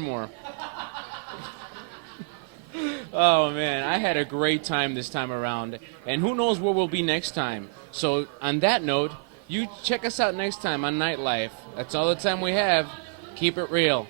more. Oh man, I had a great time this time around, and who knows where we'll be next time. So on that note, you check us out next time on Nightlife. That's all the time we have. Keep it real.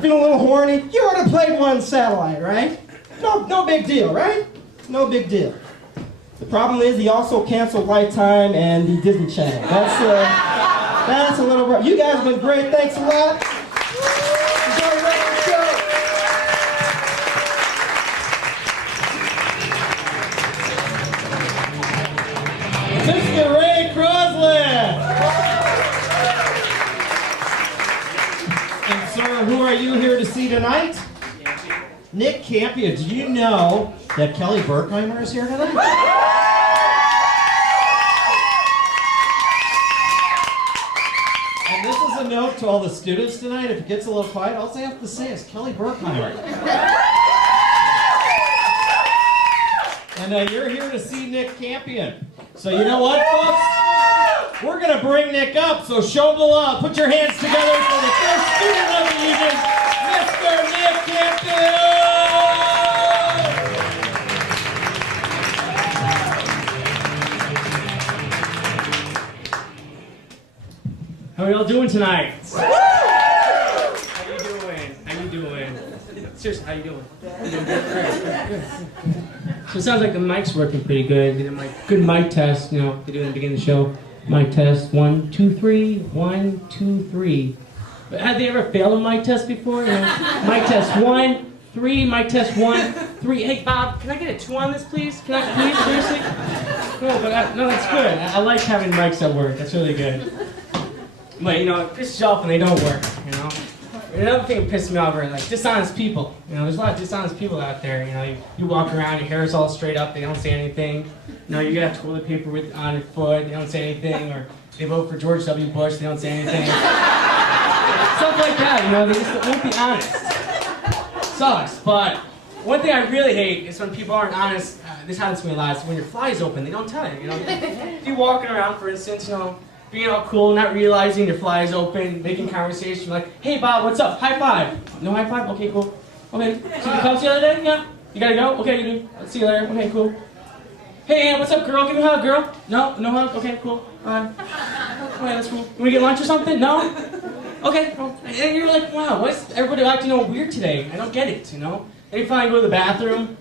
feeling a little horny, you ought to play one satellite, right? No big deal, right? No big deal. The problem is he also canceled Lifetime and the Disney Channel. That's a little rough. You guys have been great. Thanks a lot. Mr. Ray Crosland. And sir, who are you here to see tonight? Nick Campion. Do you know that Kelly Burkheimer is here tonight? And this is a note to all the students tonight. If it gets a little quiet, all I have to say is Kelly Burkheimer. And you're here to see Nick Campion. So you know what, folks? We're going to bring Nick up, so show him the love. Put your hands together for the first student of the evening, Mr. Nick Campion! How are y'all doing tonight? How you doing? How you doing? Seriously, how you doing? Good. So it sounds like the mic's working pretty good. Did a good mic test, you know, they do in the beginning of the show. Mic test, 1, 2, 3, 1, 2, 3. But had they ever failed a mic test before? You know, mic test 1, 3, mic test 1, 3. Hey Bob, can I get a 2 on this, please? Can I, please, seriously? No, that's good. I like having mics that work. That's really good. But you know, it pisses you off when they don't work. You know. Another thing that pisses me off are like dishonest people. You know, there's a lot of dishonest people out there. You know, you walk around, your hair's all straight up, they don't say anything. You know, you got toilet paper on your foot, they don't say anything. Or they vote for George W. Bush, they don't say anything. Stuff like that. You know, they just won't be honest. Sucks. But one thing I really hate is when people aren't honest. This happens to me a lot. Is when your fly's open, they don't tell you. You know, if you're walking around, for instance, you know, being all cool, not realizing your fly is open, making conversation like, hey Bob, what's up? High five. No high five? Okay, cool. Okay. See the Cubs the other day? Yeah. You gotta go? Okay, you do. I'll see you later. Okay, cool. Hey, what's up, girl? Give me a hug, girl. No hug? Okay, cool. Alright, that's cool. You wanna get lunch or something? No? Okay. Well, and you're like, wow, what's everybody acting all weird today? I don't get it, you know? And you finally go to the bathroom.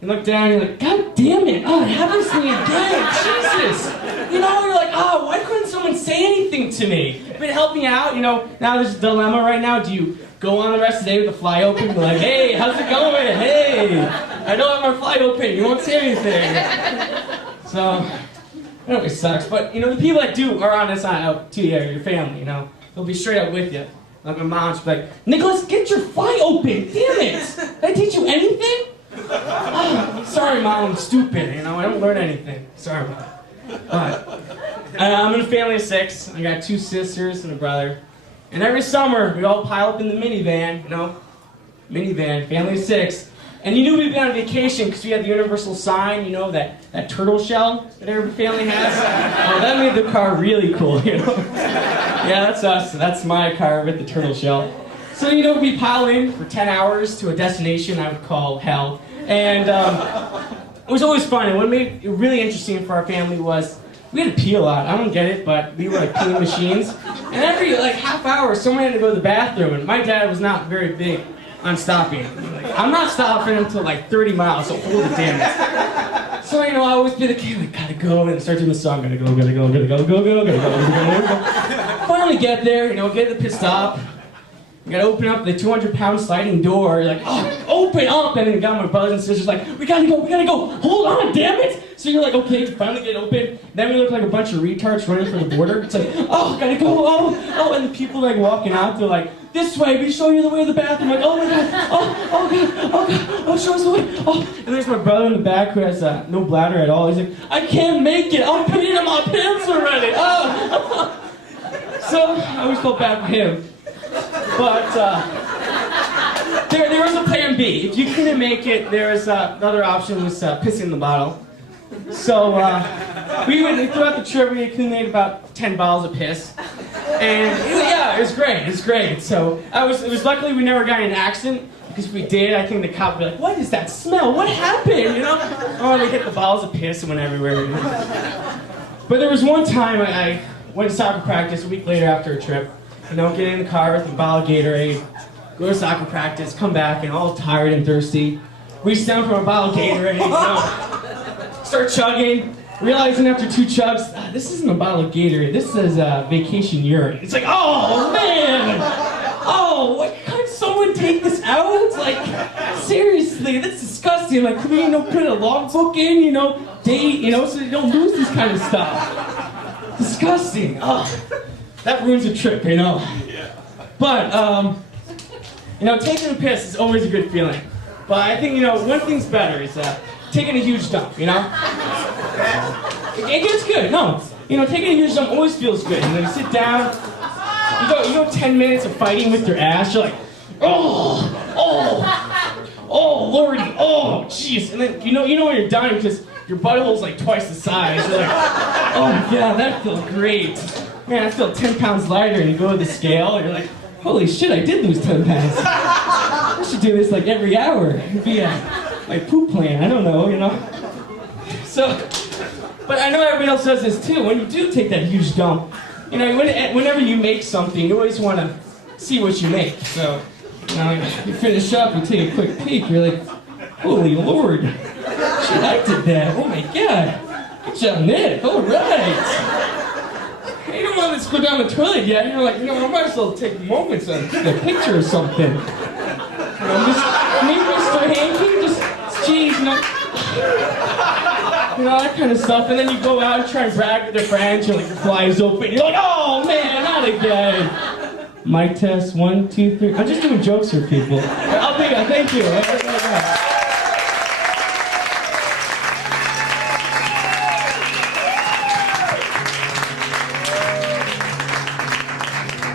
You look down, you're like, God damn it! Oh, it happens to me again! Jesus! You know, you're like, oh, why couldn't someone say anything to me? But help me out, you know, now there's a dilemma right now. Do you go on the rest of the day with the fly open? Be like, hey, how's it going? Hey! I don't have my fly open, you won't say anything. So, it always sucks. But, you know, the people that do are honest out to you, your family, you know. They'll be straight up with you. Like my mom's like, Nicholas, get your fly open! Damn it! Did I teach you anything? Oh, sorry, Mom, I'm stupid, you know, I don't learn anything. Sorry, Mom. I'm in a family of 6. I got 2 sisters and a brother. And every summer, we all pile up in the minivan, you know, minivan, family of 6. And you knew we'd be on vacation because we had the universal sign, you know, that turtle shell that every family has. Well, that made the car really cool, you know. Yeah, that's us. That's my car with the turtle shell. So, you know, we pile in for 10 hours to a destination I would call hell. And it was always fun. And what made it really interesting for our family was we had to pee a lot. I don't get it, but we were like peeing machines. And every like half hour, someone had to go to the bathroom. And my dad was not very big on stopping. Like, I'm not stopping until like 30 miles, so hold it damn it. So, you know, I always be the kid, like, gotta go, and start doing the song, gotta go. Finally get there, you know, get to the pit stop. You gotta open up the 200-pound sliding door. You're like, oh, open up! And then you got my brothers and sisters like, we gotta go, hold on, damn it! So you're like, okay, finally get open. Then we look like a bunch of retards running for the border. It's like, oh, gotta go, oh, and the people like walking out, they're like, this way, we show you the way to the bathroom. Like, oh my god, oh god, oh, show us the way. Oh, and there's my brother in the back who has no bladder at all. He's like, I can't make it, I'm peeing in my pants already. Oh. So I always felt bad for him. But there was a plan B. If you couldn't make it, there was another option was pissing in the bottle. So we went throughout the trip. We accumulated about 10 bottles of piss, and it was great. So it was luckily we never got in an accident, because if we did, I think the cop would be like, "What is that smell? What happened?" You know? Oh, we hit the bottles of piss and went everywhere. You know? But there was one time I went to soccer practice a week later after a trip. You know, get in the car with a bottle of Gatorade, go to soccer practice, come back, and all tired and thirsty. Reach down for a bottle of Gatorade, you know, start chugging, realizing after 2 chugs, this isn't a bottle of Gatorade, this is vacation urine. It's like, oh man! Oh, what, can't someone take this out? Like, seriously, that's disgusting. Like, can we, you know, put a logbook in, you know, date, you know, so you don't lose this kind of stuff. Disgusting. Oh, that ruins a trip, you know. But, you know, taking a piss is always a good feeling. But I think, you know, one thing's better is taking a huge dump, you know? It gets good, no. You know, taking a huge dump always feels good. You know, you sit down, you go 10 minutes of fighting with your ass, you're like, oh, lordy, oh, jeez. And then, you know when you're done because your butthole's like twice the size. You're like, oh yeah, that feels great. Man, I feel 10 pounds lighter, and you go to the scale, and you're like, holy shit, I did lose 10 pounds. I should do this like every hour. It'd be my poop plan, I don't know, you know? So, but I know everybody else does this too. When you do take that huge dump, you know, whenever you make something, you always want to see what you make. So, you know, you finish up, you take a quick peek, you're like, holy Lord, shit, I did that. Oh my God, good job, Nick. All right. You don't want to go down the toilet yet. You're like, you know, I might as well take moments and take a picture or something. You know, me, Mr. Hanky, just, geez, you know, that kind of stuff. And then you go out and try and brag with your friends. You're like, your fly's open. You're like, oh man, not again. Mic test, 1, 2, 3. I'm just doing jokes for people. I'll be, thank you.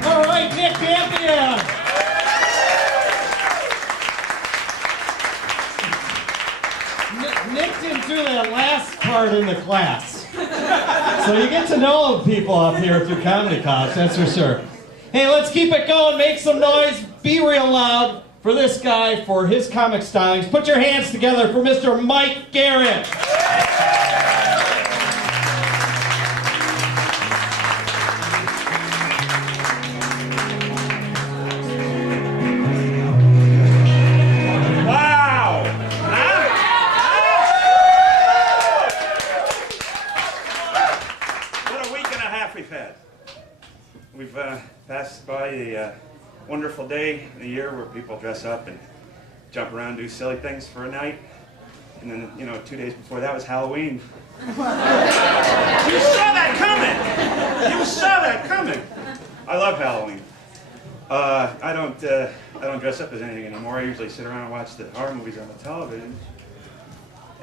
All right, Nick Campion. Nick didn't do that last part in the class. So you get to know people up here through Comedy Cops, that's for sure. Hey, let's keep it going. Make some noise. Be real loud for this guy, for his comic stylings. Put your hands together for Mr. Mike Garrett. We've passed by a wonderful day in the year where people dress up and jump around, do silly things for a night. And then, you know, 2 days before that was Halloween. You saw that coming! You saw that coming! I love Halloween. I don't dress up as anything anymore. I usually sit around and watch the horror movies on the television.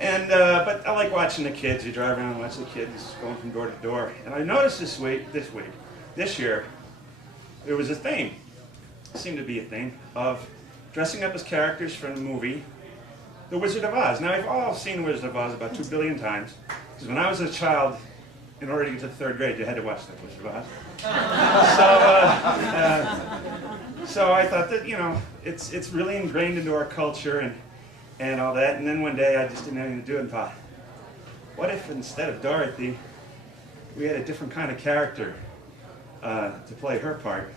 And, but I like watching the kids. You drive around and watch the kids going from door to door. And I noticed this year, there was a thing, seemed to be a thing, of dressing up as characters from the movie The Wizard of Oz. Now, we've all seen The Wizard of Oz about 2 billion times, because when I was a child, in order to get to the 3rd grade, you had to watch The Wizard of Oz. So I thought that, you know, it's really ingrained into our culture and all that, and then one day I just didn't have anything to do and thought, what if instead of Dorothy, we had a different kind of character to play her part?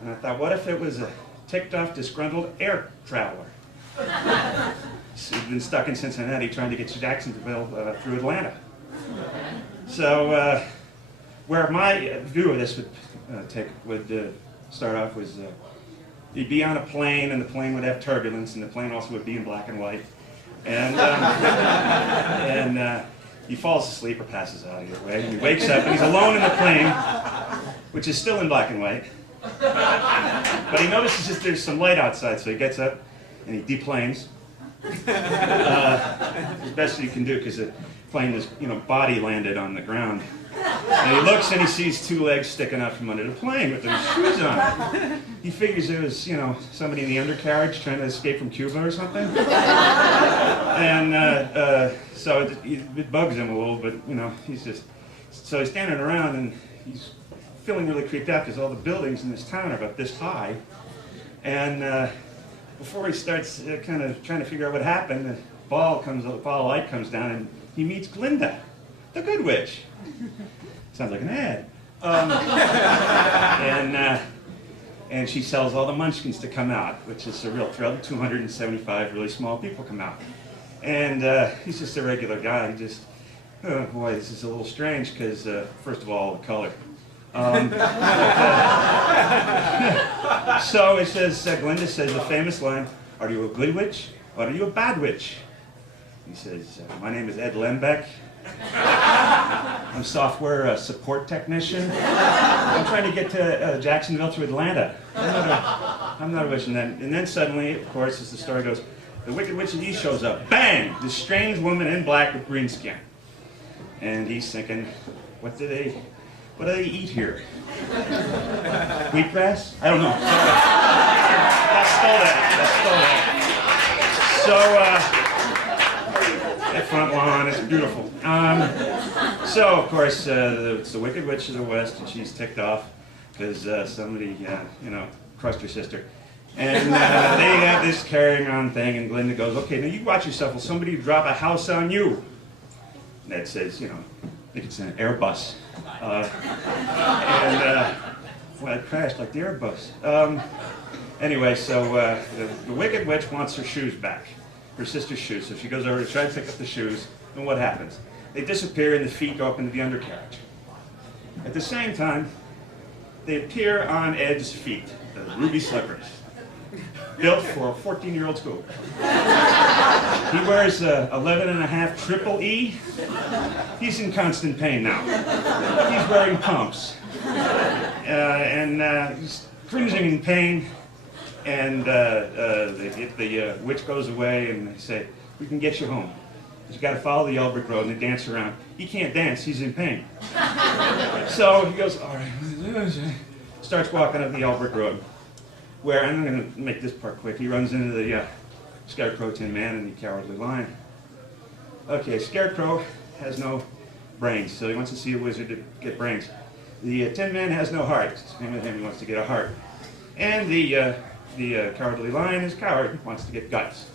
And I thought, what if it was a ticked-off, disgruntled air traveler? He'd been stuck in Cincinnati trying to get to Jacksonville through Atlanta. So, where my view of this would start off was, you'd be on a plane, and the plane would have turbulence, and the plane also would be in black and white. And, he falls asleep or passes out either way, and he wakes up, and he's alone in the plane, which is still in black and white. But he notices that there's some light outside, so he gets up and he deplanes. As best he can do, because the plane was, you know, body landed on the ground. And he looks and he sees 2 legs sticking out from under the plane with his shoes on. He figures it was, you know, somebody in the undercarriage trying to escape from Cuba or something. And so it bugs him a little, but, you know, so he's standing around and he's feeling really creeped out because all the buildings in this town are about this high. And before he starts kind of trying to figure out what happened, the ball of light comes down and he meets Glinda, the Good Witch. Sounds like an ad. And she sells all the munchkins to come out, which is a real thrill. 275 really small people come out. And he's just a regular guy. He just, oh boy, this is a little strange because, first of all, the color. So it says, Glinda says the famous line, "Are you a good witch or are you a bad witch?" He says, "My name is Ed Lembeck. I'm a software support technician. I'm trying to get to Jacksonville to Atlanta. I'm not a witch." And then suddenly, of course, as the story goes, the Wicked Witch of the East shows up. Bang! This strange woman in black with green skin. And he's thinking, what do they eat here? Wheatgrass? I don't know. I stole that. So, that front lawn is beautiful. So, of course, it's the Wicked Witch of the West, and she's ticked off because somebody, crushed her sister. And they have this carrying on thing, and Glinda goes, "Okay, now you watch yourself. Will somebody drop a house on you?" Ned says, I think it's an Airbus. Well, it crashed like the Airbus. Anyway, so the Wicked Witch wants her shoes back, her sister's shoes. So she goes over to try to pick up the shoes, and what happens? They disappear and the feet go up into the undercarriage. At the same time, they appear on Ed's feet, the ruby slippers, built for a 14-year-old school. He wears 11.5 triple E. He's in constant pain now. He's wearing pumps. And he's cringing in pain. And the witch goes away and they say, "We can get you home. But you got to follow the yellow brick road," and they dance around. He can't dance, he's in pain. So he goes, all right, starts walking up the yellow brick road. Where, I'm going to make this part quick, he runs into the Scarecrow, Tin Man, and the Cowardly Lion. Okay, Scarecrow has no brains, so he wants to see a wizard to get brains. The Tin Man has no heart. Same with him, he wants to get a heart. And the Cowardly Lion is coward, wants to get guts.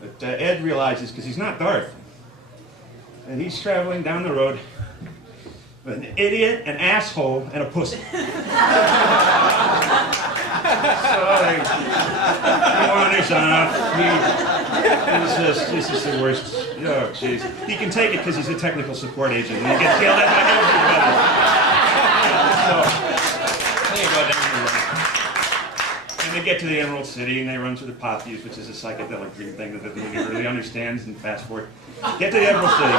But Ed realizes, because he's not Darth, and he's traveling down the road with an idiot, an asshole, and a pussy. So he wanders off. This is the worst. Oh, jeez. He can take it because he's a technical support agent, and he gets yelled at by everybody. So they go down the road. And they get to the Emerald City, and they run through the poppies, which is a psychedelic dream thing that nobody really understands, and fast forward. Get to the Emerald City.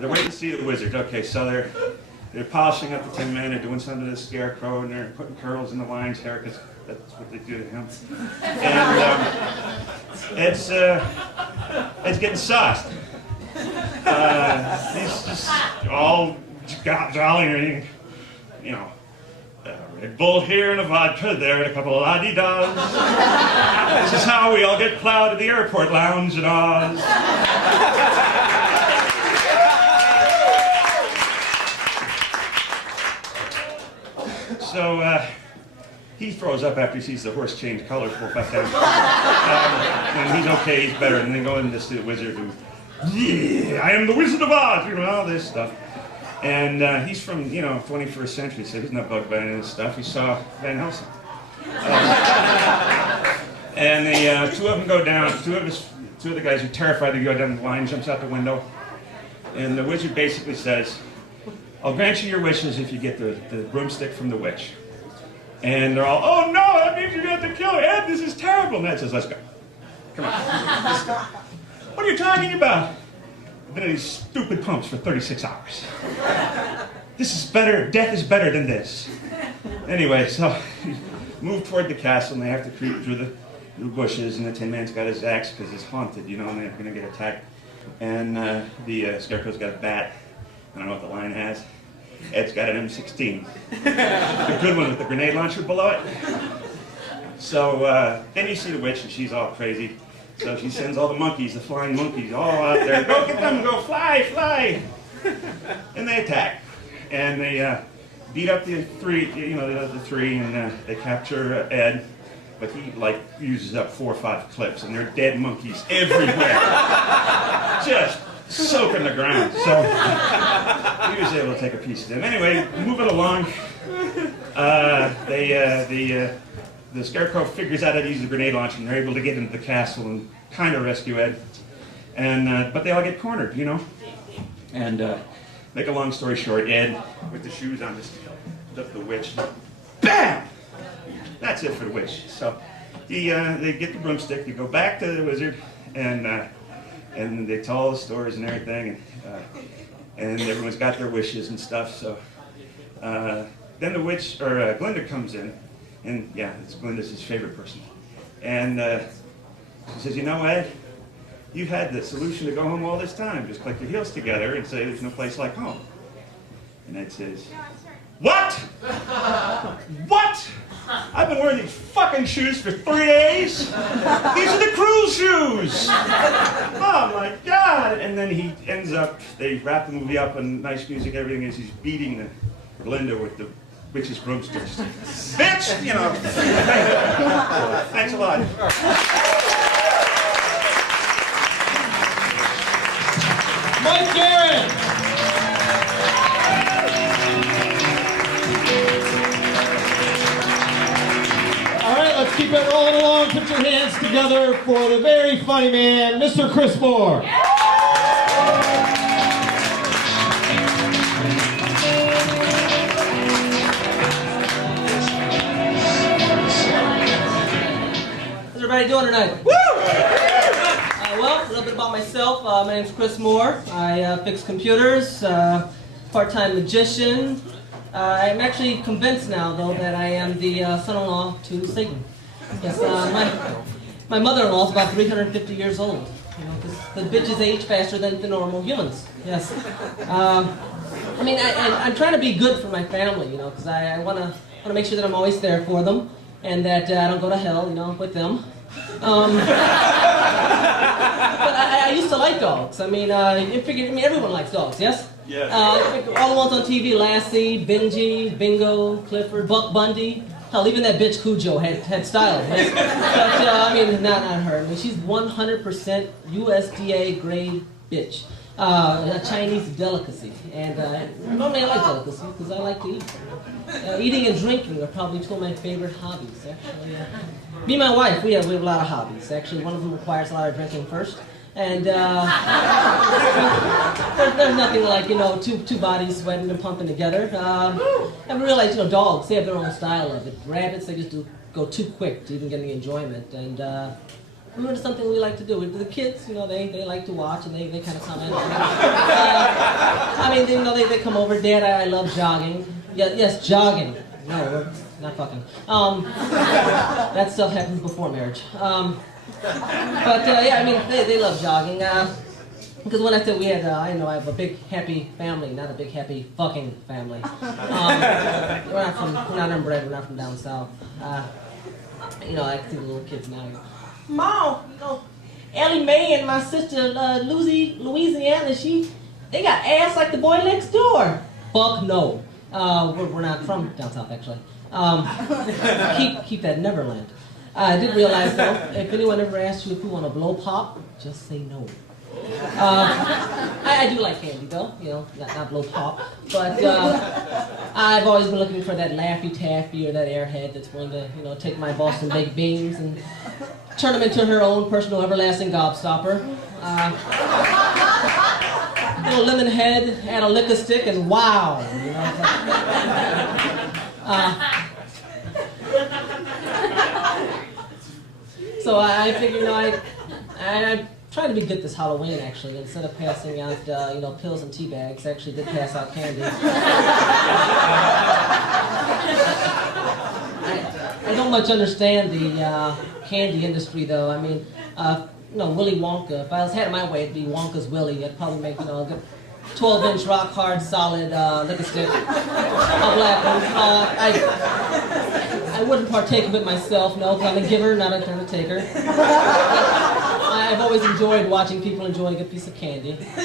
They're waiting to see the wizard. Okay, so they're polishing up the Tin Man, they're doing something to the Scarecrow, and they're putting curls in the lion's hair, because that's what they do to him. And Ed's getting sauced. He's just all jolly, Red Bull here and a vodka there and a couple of la-di-das. This is how we all get plowed at the airport lounge in Oz. So he throws up after he sees the horse change color full back down. And he's okay, he's better. And then go into the wizard who, "Yeah, I am the Wizard of Oz," all this stuff. And he's from, 21st century, so he's not bugged by any of this stuff. He saw Van Helsing. And the two of them go down, two of the guys are terrified to go down the line, jumps out the window. And the wizard basically says, "I'll grant you your wishes if you get the broomstick from the witch." And they're all, "Oh no, that means you're going to have to kill Ed, this is terrible." And Ed says, "Let's go. Come on, let's go." "What are you talking about?" "I've been in these stupid pumps for 36 hours. This is better, death is better than this." Anyway, so you move toward the castle and they have to creep through the bushes, and the Tin Man's got his axe because it's haunted, and they're going to get attacked. And the Scarecrow's got a bat. I don't know what the lion has. Ed's got an M16. The good one with the grenade launcher below it. So then you see the witch, and she's all crazy. So she sends all the monkeys, the flying monkeys, all out there. "Go get them, go fly, fly." And they attack. And they beat up the three, and they capture Ed. But he, uses up 4 or 5 clips, and there are dead monkeys everywhere. Just soaking the ground. So he was able to take a piece of them. Anyway, moving along, the the Scarecrow figures out how to use the grenade launcher, and they're able to get into the castle and kind of rescue Ed. And but they all get cornered, you know. And make a long story short, Ed, with the shoes on, just took the witch. Bam! That's it for the witch. So they get the broomstick, they go back to the wizard, and they tell all the stories and everything, and everyone's got their wishes and stuff. So then the witch, or Glinda comes in, and yeah, Glinda's his favorite person. And she says, you know, Ed, you've had the solution to go home all this time. Just click your heels together and say there's no place like home. And Ed says, what? What? I've been wearing these fucking shoes for 3 days. These are the cruise shoes. Oh my God. And then he ends up, they wrap the movie up in nice music, everything, as he's beating Glinda with the witch's broomsticks. Bitch! You know. Thanks a lot. Mike Garrett. All right, let's keep it rolling along. Put your hands together for the very funny man, Mr. Chris Moore. How's everybody doing tonight? Woo! Well, a little bit about myself. My name's Chris Moore. I fix computers, part-time magician. I'm actually convinced now, though, that I am the son-in-law to Satan. Yes, my mother-in-law is about 350 years old. You know, 'cause the bitches age faster than the normal humans. Yes. I mean, I'm trying to be good for my family, you know, because I want to make sure that I'm always there for them, and that I don't go to hell, you know, with them. But I used to like dogs. I mean, everyone likes dogs, yes? Yes. All the ones on TV, Lassie, Benji, Bingo, Clifford, Buck Bundy. Hell, even that bitch Cujo had style. Yes? But, I mean, not her. I mean, she's 100% USDA grade bitch. A Chinese delicacy. And normally I like delicacy because I like to eat. Eating and drinking are probably two of my favorite hobbies, actually. Me and my wife, we have a lot of hobbies. Actually, one of them requires a lot of drinking first. And there's nothing like, you know, two bodies sweating and pumping together. And we realize, you know, dogs, they have their own style of it. Rabbits, they just go too quick to even get any enjoyment. And it's something we like to do. The kids, you know, they like to watch and they kind of comment. I mean, you know, they come over. Dad, I love jogging. Yes, jogging. No, not fucking. That stuff happens before marriage. But yeah, I mean, they love jogging. Because when I said we had, I have a big happy family, not a big happy fucking family. We're not inbred, we're not from down south. You know, I see the little kids now. Mom, you know, Ellie Mae and my sister Louisiana, they got ass like the boy next door. Fuck no. We're not from down south, actually. Keep that Neverland. I did realize, though, if anyone ever asks you if you want to blow pop, just say no. I do like candy, though, you know, not blow pop. But I've always been looking for that Laffy Taffy or that airhead that's willing to, you know, take my Boston baked beans and turn them into her own personal everlasting gobstopper. Little lemon head, add a liquor stick, and wow. You know, so I figure, you know, I tried to be good this Halloween, actually. Instead of passing out, you know, pills and tea bags, I actually did pass out candy. I don't much understand the candy industry, though. I mean, you know, Willy Wonka. If I had it my way, it'd be Wonka's Willy. I'd probably make, you know, a good 12-inch rock hard solid liquor stick. A black one. I wouldn't partake of it myself, no, because I'm a giver, not a taker. I've always enjoyed watching people enjoying a piece of candy. But,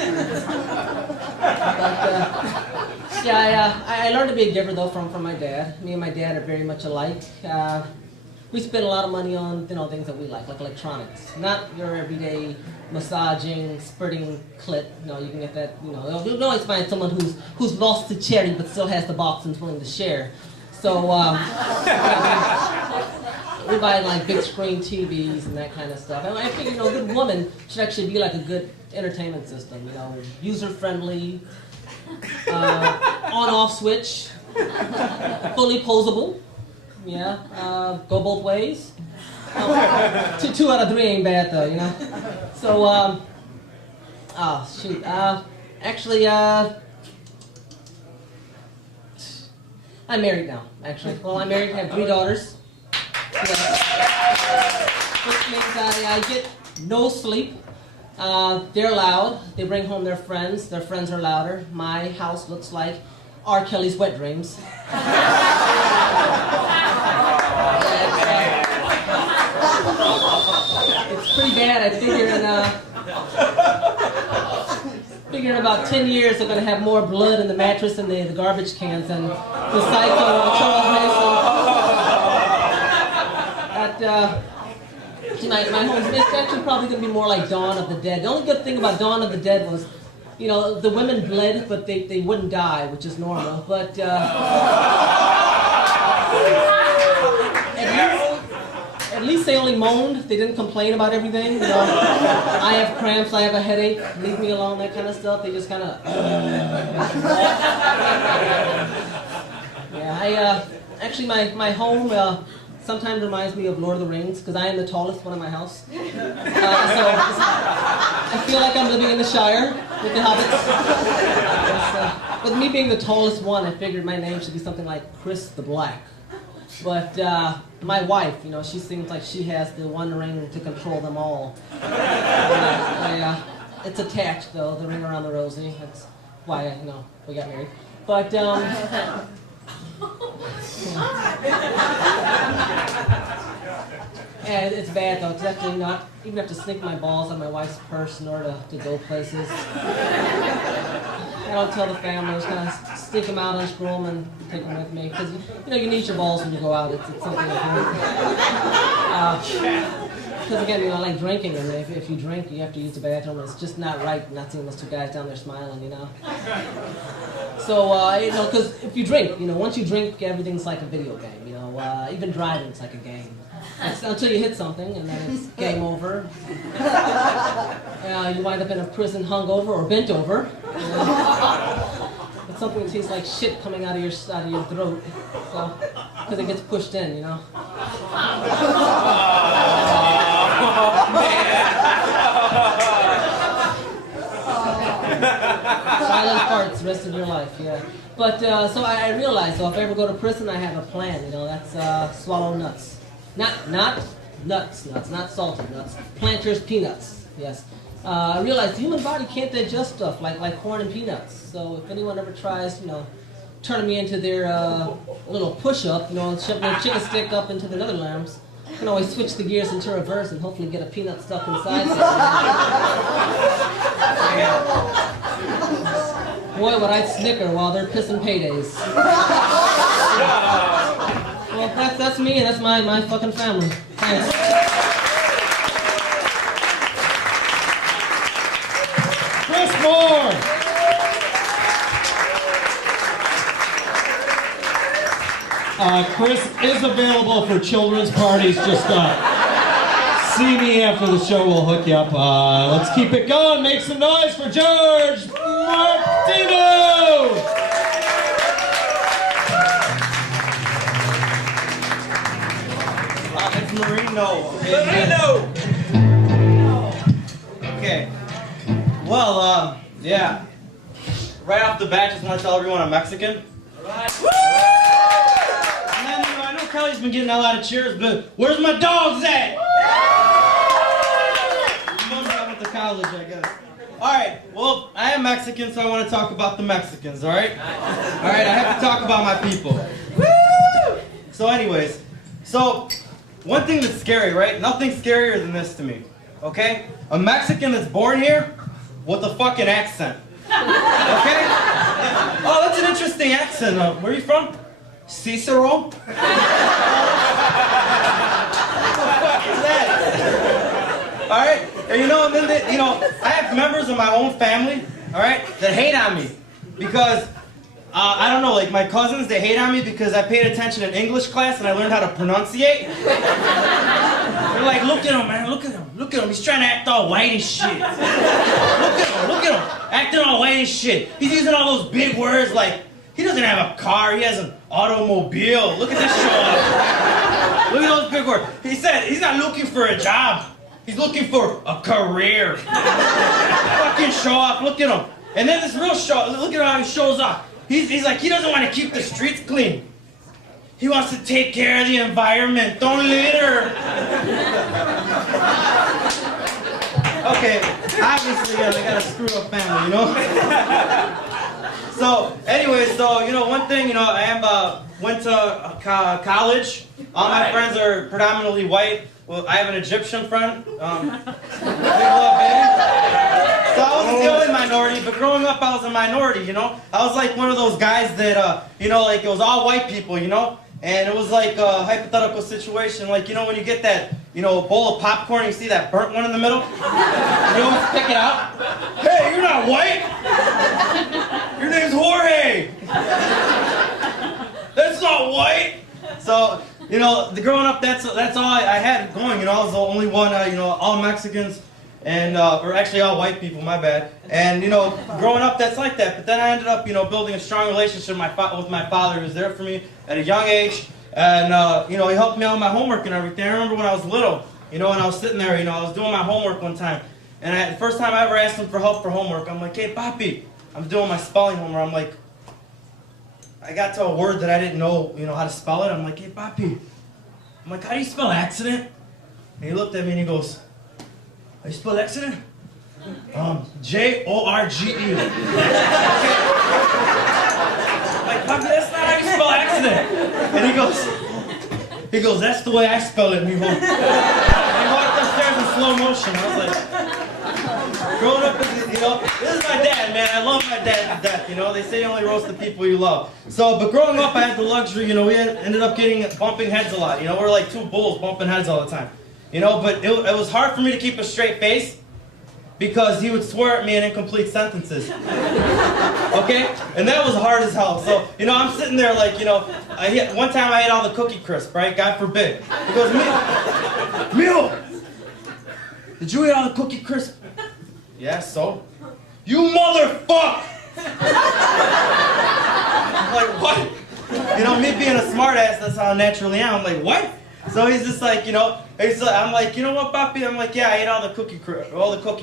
yeah, I learned to be a giver, though, from my dad. Me and my dad are very much alike. We spend a lot of money on, you know, things that we like electronics. Not your everyday massaging, spurting clit. You know, you can get that, you know, you'll always find someone who's lost the cherry but still has the box and is willing to share. So, we're buying like big screen TVs and that kind of stuff. And I figured, a good woman should actually be like a good entertainment system. User friendly, on-off switch, fully posable. Yeah, go both ways. 2 out of 3 ain't bad though, So, oh shoot. Actually, I'm married now, actually. Well, I'm married, I have 3 daughters. Yeah. Which means I get no sleep. They're loud. They bring home their friends. Their friends are louder. My house looks like R. Kelly's wet dreams. It's pretty bad. I figure in about 10 years they're going to have more blood in the mattress than the garbage cans and the Psycho Charles Manson. My home, it's actually probably going to be more like Dawn of the Dead. The only good thing about Dawn of the Dead was, the women bled, but they wouldn't die, which is normal. But at least they only moaned. They didn't complain about everything. I have cramps, I have a headache, leave me alone, that kind of stuff. They just kind of... Yeah, actually my home sometimes reminds me of Lord of the Rings, because I am the tallest one in my house. So I feel like I'm living in the Shire with the hobbits. With me being the tallest one, I figured my name should be something like Chris the Black. But my wife, she seems like she has the one ring to control them all. It's attached, though, the ring around the rosy. That's why, we got married. But, yeah, it's bad, though. It's actually not, even have to sneak my balls out of my wife's purse in order to go places. I don't tell the family, I just kind of stick them out, unscrew them, and take them with me. Because, you need your balls when you go out. It's something important. Because, again, like drinking, and if you drink, you have to use the bathroom. It's just not right not seeing those 2 guys down there smiling, So, because if you drink, once you drink, everything's like a video game, even driving's like a game. Until you hit something, and then it's game over. You wind up in a prison hungover or bent over. It's something that tastes like shit coming out of your throat, so because it gets pushed in, Silent parts, rest of your life, yeah. But so I realized, so if I ever go to prison, I have a plan. That's swallow nuts. Not nuts, not salted nuts. Planters peanuts, yes. I realized the human body can't digest stuff like corn and peanuts. So if anyone ever tries, turning me into their little push-up, shoving their chicken stick up into their other lambs, I can always switch the gears into reverse and hopefully get a peanut stuck inside. Boy, would I snicker while they're pissing paydays. Well, that's me, and that's my fucking family. Thanks. Chris Moore! Chris is available for children's parties. Just see me after the show. We'll hook you up. Let's keep it going. Make some noise for George Martino! It's Marino. Okay. Well, yeah. Right off the bat, just want to tell everyone I'm Mexican. Alright. Woo! And then, I know Kelly's been getting a lot of cheers, but where's my dogs at? Mom's out with the college, I guess. Alright, well, I am Mexican, so I want to talk about the Mexicans, alright? Alright, I have to talk about my people. Woo! So anyways, one thing that's scary, right? Nothing's scarier than this to me, okay? A Mexican that's born here with a fucking accent, okay? Oh, that's an interesting accent. Where are you from? Cicero? What the fuck is that? All right, and and then I have members of my own family, all right, that hate on me because I don't know, like my cousins, they hate on me because I paid attention in English class and I learned how to pronunciate. They're like, look at him, man, look at him, look at him. He's trying to act all white as shit. Look at him, acting all white as shit. He's using all those big words like, he doesn't have a car, he has an automobile. Look at this show off. Look at those big words. He said he's not looking for a job. He's looking for a career. Fucking show off, look at him. And then this real show, look at how he shows off. He's like, he doesn't want to keep the streets clean. He wants to take care of the environment. Don't litter. Okay, obviously, I got a screwed up family, you know? So, anyway, one thing, I went to college. All my friends are predominantly white. Well, I have an Egyptian friend. Big love, baby. So I wasn't the only minority, but growing up I was a minority, I was like one of those guys that, like it was all white people, and it was like a hypothetical situation, like, when you get that, bowl of popcorn, you see that burnt one in the middle? You always pick it out. Hey, you're not white! Your name's Jorge! That's not white! So, growing up, that's all I had going, I was the only one, all Mexicans, and, or actually all white people, my bad. And, growing up, that's like that. But then I ended up, building a strong relationship with my father, who was there for me at a young age. And, he helped me out with my homework and everything. I remember when I was little, and I was sitting there, I was doing my homework one time. And the first time I ever asked him for help for homework, I'm like, hey, papi, I'm doing my spelling homework. I'm like, I got to a word that I didn't know, how to spell it. I'm like, hey, papi. I'm like, how do you spell accident? And he looked at me and he goes, how do you spell accident? J-O-R-G-E. I'm like, papi, that's not how you spell accident. And he goes, that's the way I spell it, mijo. And he walked upstairs in slow motion. I was like, growing up, this is my dad, man. I love my dad to death, They say you only roast the people you love. So, but growing up, I had the luxury, we ended up bumping heads a lot. We're like two bulls bumping heads all the time. But it was hard for me to keep a straight face because he would swear at me in incomplete sentences. Okay? And that was hard as hell. So, I'm sitting there like, one time I ate all the Cookie Crisp, right? God forbid. He goes, Mio, did you eat all the Cookie Crisp? Yeah, so? You motherfucker! I'm like, what? Me being a smartass, that's how naturally I am. I'm like, what? So he's just like, I'm like, you know what, papi? I'm like, yeah, I ate all the Cookie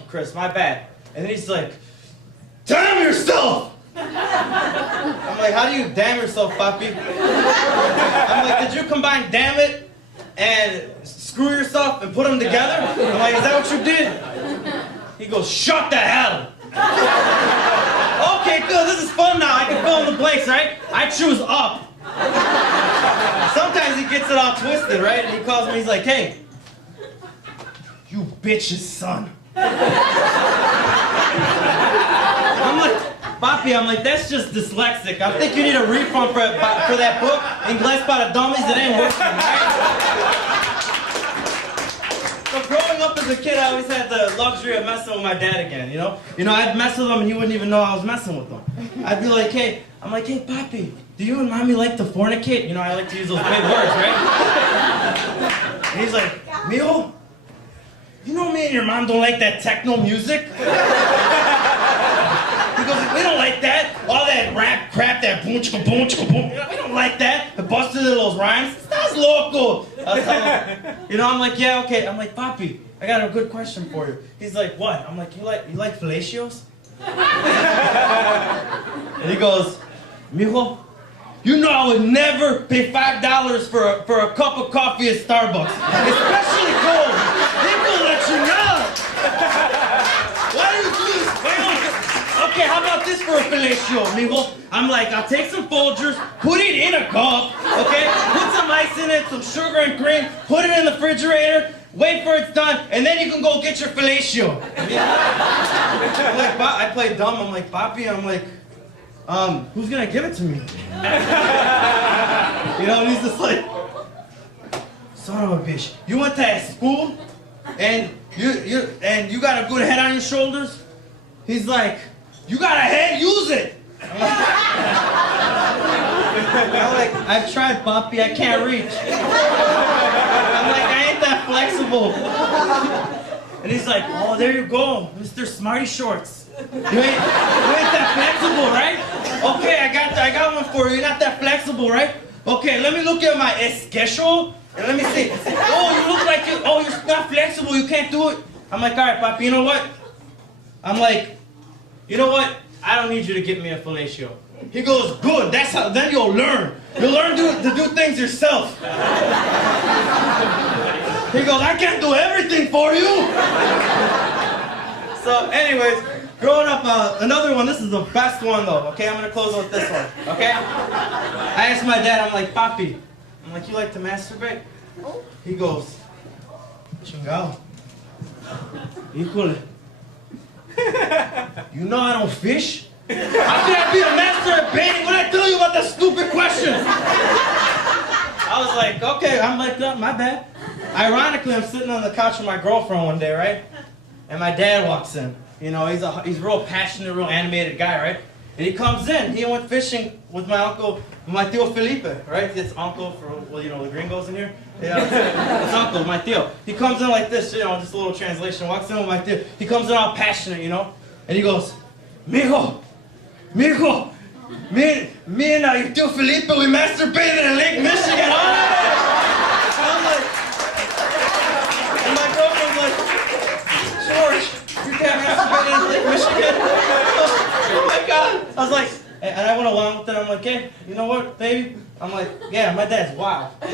Crisp, my bad. And then he's like, damn yourself! I'm like, how do you damn yourself, papi? I'm like, did you combine damn it and screw yourself and put them together? I'm like, is that what you did? He goes, shut the hell! Okay, good, this is fun now. I can fill in the blanks, right? I choose up. Sometimes he gets it all twisted, right? And he calls me, he's like, hey, you bitch's son. I'm like, papi, that's just dyslexic. I think you need a refund for that book, Inglés para Dummies, it ain't working, right? So growing up as a kid, I always had the luxury of messing with my dad again, I'd mess with him and he wouldn't even know I was messing with him. I'd be like, hey, papi, do you and mommy like to fornicate? I like to use those big words, right? And he's like, Mio, me and your mom don't like that techno music? He goes, we don't like that. All that rap crap, that boom chicka boom chicka boom. We don't like that. The busted of those rhymes. That's local. I'm like, yeah, okay. I'm like, papi, I got a good question for you. He's like, what? I'm like, you like fellatio's? And he goes, mijo, I would never pay $5 for a cup of coffee at Starbucks, especially cold. They will let you know. Why do you do this? Okay, how about this for a fellatio, mijo? I'm like, I'll take some Folgers, put it in a cup, okay? Put some ice in it, some sugar and cream, put it in the refrigerator, wait for it's done, and then you can go get your fellatio. I'm like, I play dumb. I'm like, papi, who's gonna give it to me? And he's just like, son of a bitch, you went to that school, and you got a good head on your shoulders? He's like, you got a head, use it. I'm like, I've tried, Papi, I can't reach. I'm like, I ain't that flexible. And he's like, oh, there you go, Mr. Smarty Shorts. You ain't that flexible, right? Okay, I got one for you. You're not that flexible, right? Okay, let me look at my schedule and let me see. Oh, you look like you're not flexible. You can't do it. I'm like, all right, Papi, you know what? I'm like, you know what? I don't need you to get me a fellatio. He goes, good. That's how. Then you'll learn. You'll learn to do things yourself. He goes, I can't do everything for you. So, anyways. Growing up, another one, this is the best one though, okay? I'm gonna close with this one, okay? I asked my dad, I'm like, Papi, I'm like, you like to masturbate? He goes, chingao. Híjole. You know I don't fish? How can I be a master at baiting when I tell you about that stupid question? I was like, okay, I'm like, my bad. Ironically, I'm sitting on the couch with my girlfriend one day, right? And my dad walks in. You know, he's a real passionate, real animated guy, right? And he comes in. He went fishing with my uncle, my tío Felipe, right? It's uncle for, well, you know, the gringos in here. Yeah, it's uncle, my tío. He comes in like this, you know, just a little translation. Walks in with my tío. He comes in all passionate, you know? And he goes, mijo, me and your tío Felipe, we masturbated in Lake Michigan. Oh! I'm like, and my girlfriend's like, George, you can't masturbate in Lake Michigan. Oh my God. I was like, and I went along with it. I'm like, hey, you know what, baby? I'm like, yeah, my dad's wild. So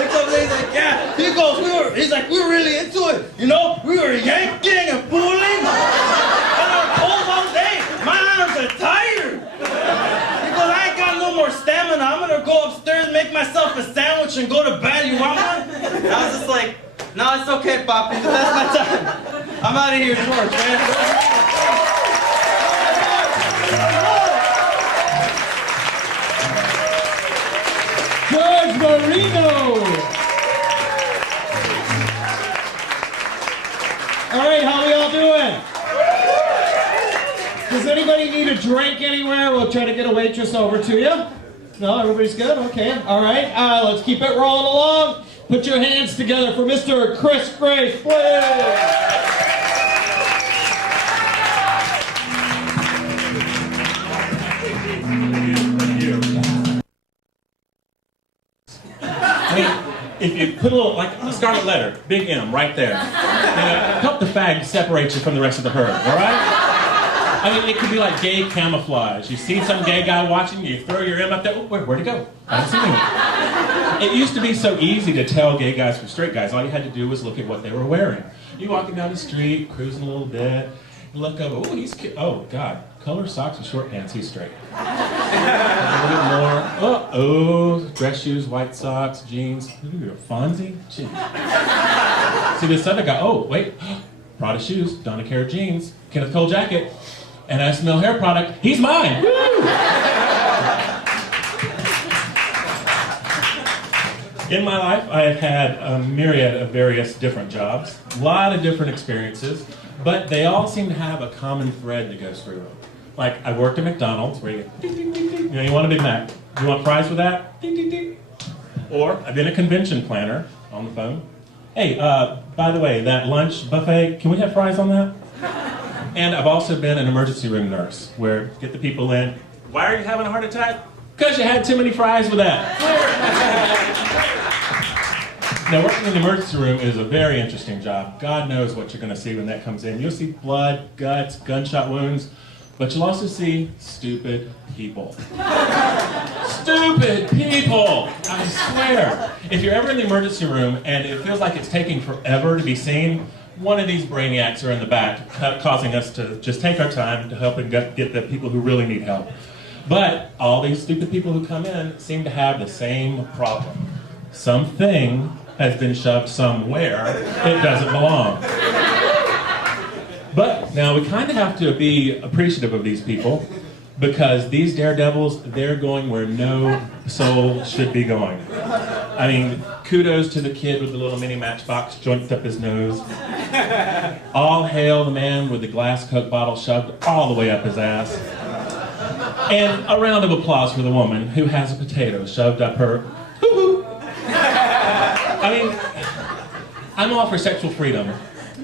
he comes in, he's like, yeah. He goes, he's like, we were really into it. You know, we were yanking and pulling. And our poles all day. My arms are tired. He goes, I ain't got no more stamina. I'm gonna go upstairs, make myself a sandwich, and go to bed. You want one? And I was just like, no, it's okay, Papi. That's my time. I'm out of here, George, man. George Marino! All right, how we all doing? Does anybody need a drink anywhere? We'll try to get a waitress over to you. No, everybody's good? Okay, all right. Let's keep it rolling along. Put your hands together for Mr. Chris Grace, please. If you put a little, like a scarlet letter, big M, right there, help the fag separate you from the rest of the herd, all right? I mean, it could be like gay camouflage. You see some gay guy watching, you throw your M up there, oh, where'd it go? I don't see anyone. It used to be so easy to tell gay guys from straight guys. All you had to do was look at what they were wearing. You walking down the street, cruising a little bit, you look up, oh, he's cute. Oh, God, color socks and short pants, he's straight. A little bit more, oh, dress shoes, white socks, jeans. Ooh, Fonzie? Gee. See this other guy, oh, wait, Prada shoes, Donna Karan jeans, Kenneth Cole jacket, and I smell hair product, he's mine! Woo! In my life, I have had a myriad of various different jobs, a lot of different experiences, but they all seem to have a common thread that goes through them. Like, I worked at McDonald's, where you get, ding, ding, ding, ding. You know, you want a Big Mac. You want fries with that? Ding, ding, ding. Or, I've been a convention planner on the phone. Hey, by the way, that lunch buffet, can we have fries on that? And I've also been an emergency room nurse, where get the people in. Why are you having a heart attack? Because you had too many fries with that. Now, working in the emergency room is a very interesting job. God knows what you're going to see when that comes in. You'll see blood, guts, gunshot wounds, but you'll also see stupid people. Stupid people! I swear. If you're ever in the emergency room and it feels like it's taking forever to be seen, one of these brainiacs are in the back, causing us to just take our time to help and get the people who really need help. But all these stupid people who come in seem to have the same problem. Something has been shoved somewhere it doesn't belong. But now we kind of have to be appreciative of these people because these daredevils, they're going where no soul should be going. I mean, kudos to the kid with the little mini matchbox jointed up his nose. All hail the man with the glass Coke bottle shoved all the way up his ass. And a round of applause for the woman who has a potato shoved up her hoo-hoo. I mean, I'm all for sexual freedom.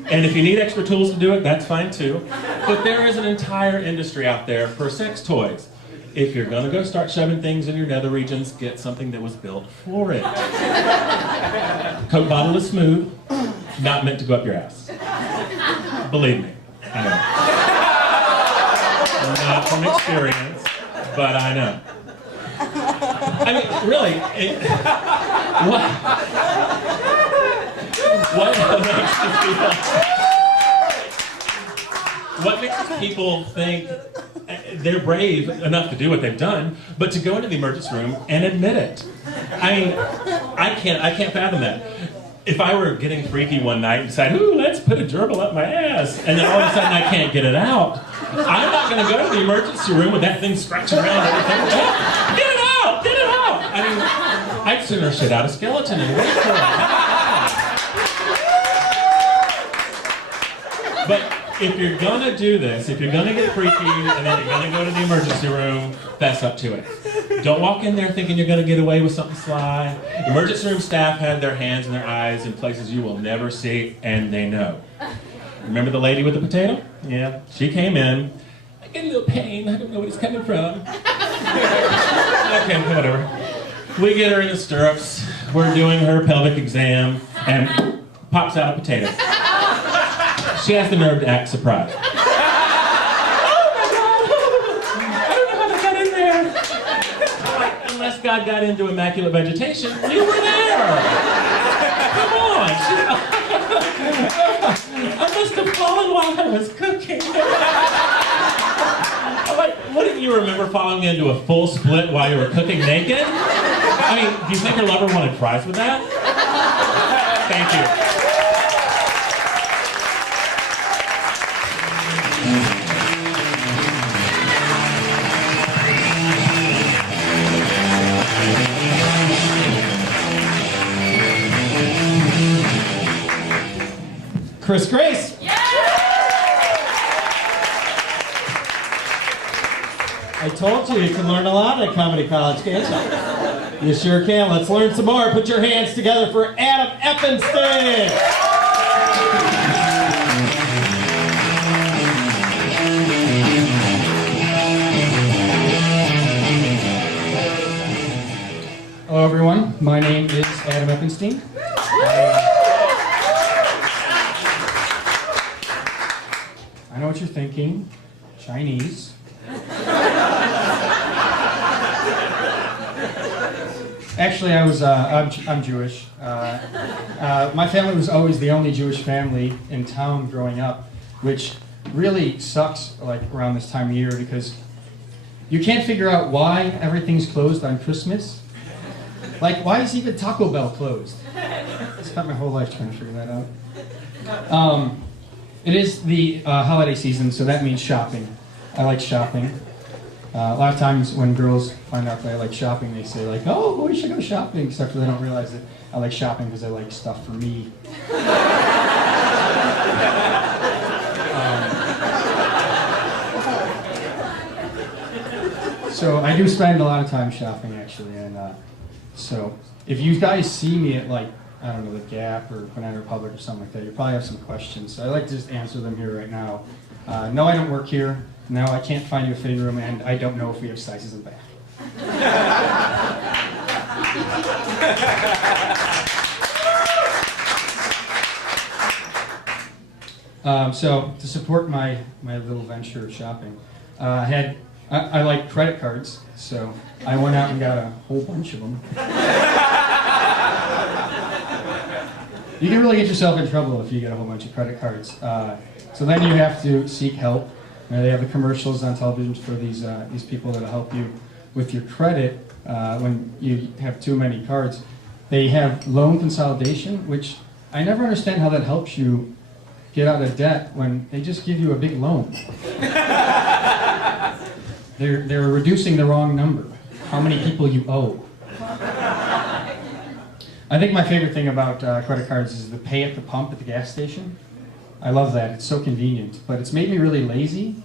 And if you need extra tools to do it, that's fine too. But there is an entire industry out there for sex toys. If you're gonna go start shoving things in your nether regions, get something that was built for it. Coke bottle is smooth, not meant to go up your ass. Believe me, I know. Not from experience, but I know. I mean, really, what makes people think they're brave enough to do what they've done, but to go into the emergency room and admit it? I mean, I can't fathom that. If I were getting freaky one night and decide, ooh, let's put a gerbil up my ass, and then all of a sudden I can't get it out, I'm not going to go to the emergency room with that thing scratching around everything. Get it out! Get it out! I mean, I'd sooner shit out a skeleton and wait for it. But if you're gonna do this, if you're gonna get freaky and then you're gonna go to the emergency room, fess up to it. Don't walk in there thinking you're gonna get away with something sly. Emergency room staff had their hands and their eyes in places you will never see, and they know. Remember the lady with the potato? Yeah, she came in. I get a little pain, I don't know where it's coming from. Okay, whatever. We get her in the stirrups, we're doing her pelvic exam, and pops out a potato. She has the nerve to act surprised. Oh my God! I don't know how that got in there. Unless God got into immaculate vegetation, you were there. Come on. I must have fallen while I was cooking. Wouldn't you remember falling into a full split while you were cooking naked? I mean, do you think her lover wanted fries with that? Thank you. Chris Grace. Yeah! I told you can learn a lot at Comedy College, can't you? You sure can. Let's learn some more. Put your hands together for Adam Eppenstein. Hello everyone, my name is Adam Eppenstein. I know what you're thinking, Chinese. Actually, I'm Jewish. My family was always the only Jewish family in town growing up, which really sucks like around this time of year because you can't figure out why everything's closed on Christmas. Like, why is even Taco Bell closed? I spent my whole life trying to figure that out. It is the holiday season, so that means shopping. I like shopping. A lot of times when girls find out that I like shopping, they say like, oh, we should go shopping, except for they don't realize that I like shopping because I like stuff for me. So I do spend a lot of time shopping, actually, and so if you guys see me at like, I don't know, the Gap or Banana Republic or something like that, you probably have some questions. So I'd like to just answer them here right now. No, I don't work here. No, I can't find you a fitting room, and I don't know if we have sizes in the back. So to support my little venture of shopping, I like credit cards, so I went out and got a whole bunch of them. You can really get yourself in trouble if you get a whole bunch of credit cards. So then you have to seek help. They have the commercials on television for these people that will help you with your credit when you have too many cards. They have loan consolidation, which I never understand how that helps you get out of debt when they just give you a big loan. They're reducing the wrong number. How many people you owe. I think my favorite thing about credit cards is the pay at the pump at the gas station. I love that. It's so convenient. But it's made me really lazy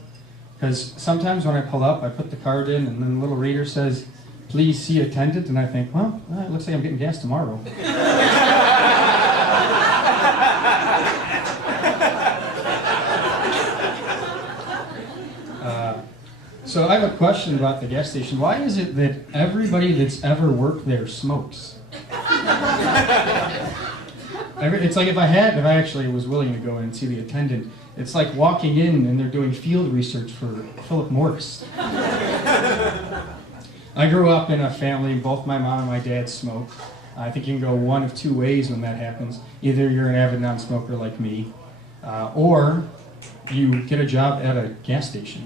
because sometimes when I pull up, I put the card in and then the little reader says, "Please see attendant," and I think, well, it looks like I'm getting gas tomorrow. So I have a question about the gas station. Why is it that everybody that's ever worked there smokes? It's like if I actually was willing to go in and see the attendant, it's like walking in and they're doing field research for Philip Morris. I grew up in a family, both my mom and my dad smoke. I think you can go one of two ways when that happens. Either you're an avid non-smoker like me, or you get a job at a gas station.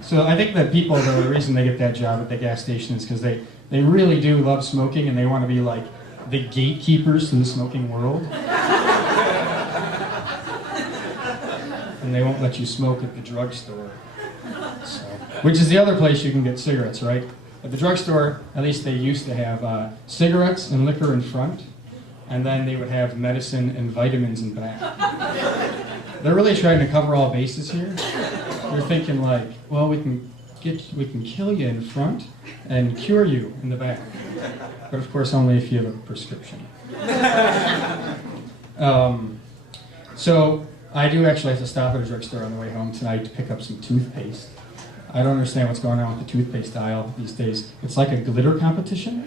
So I think that people, though, the reason they get that job at the gas station is because they really do love smoking and they want to be like the gatekeepers to the smoking world. And they won't let you smoke at the drugstore. So, which is the other place you can get cigarettes, right? At the drugstore, at least they used to have cigarettes and liquor in front, and then they would have medicine and vitamins in back. They're really trying to cover all bases here. They're thinking like, well, we can kill you in front and cure you in the back. But of course, only if you have a prescription. So I do actually have to stop at a drugstore on the way home tonight to pick up some toothpaste. I don't understand what's going on with the toothpaste aisle these days. It's like a glitter competition.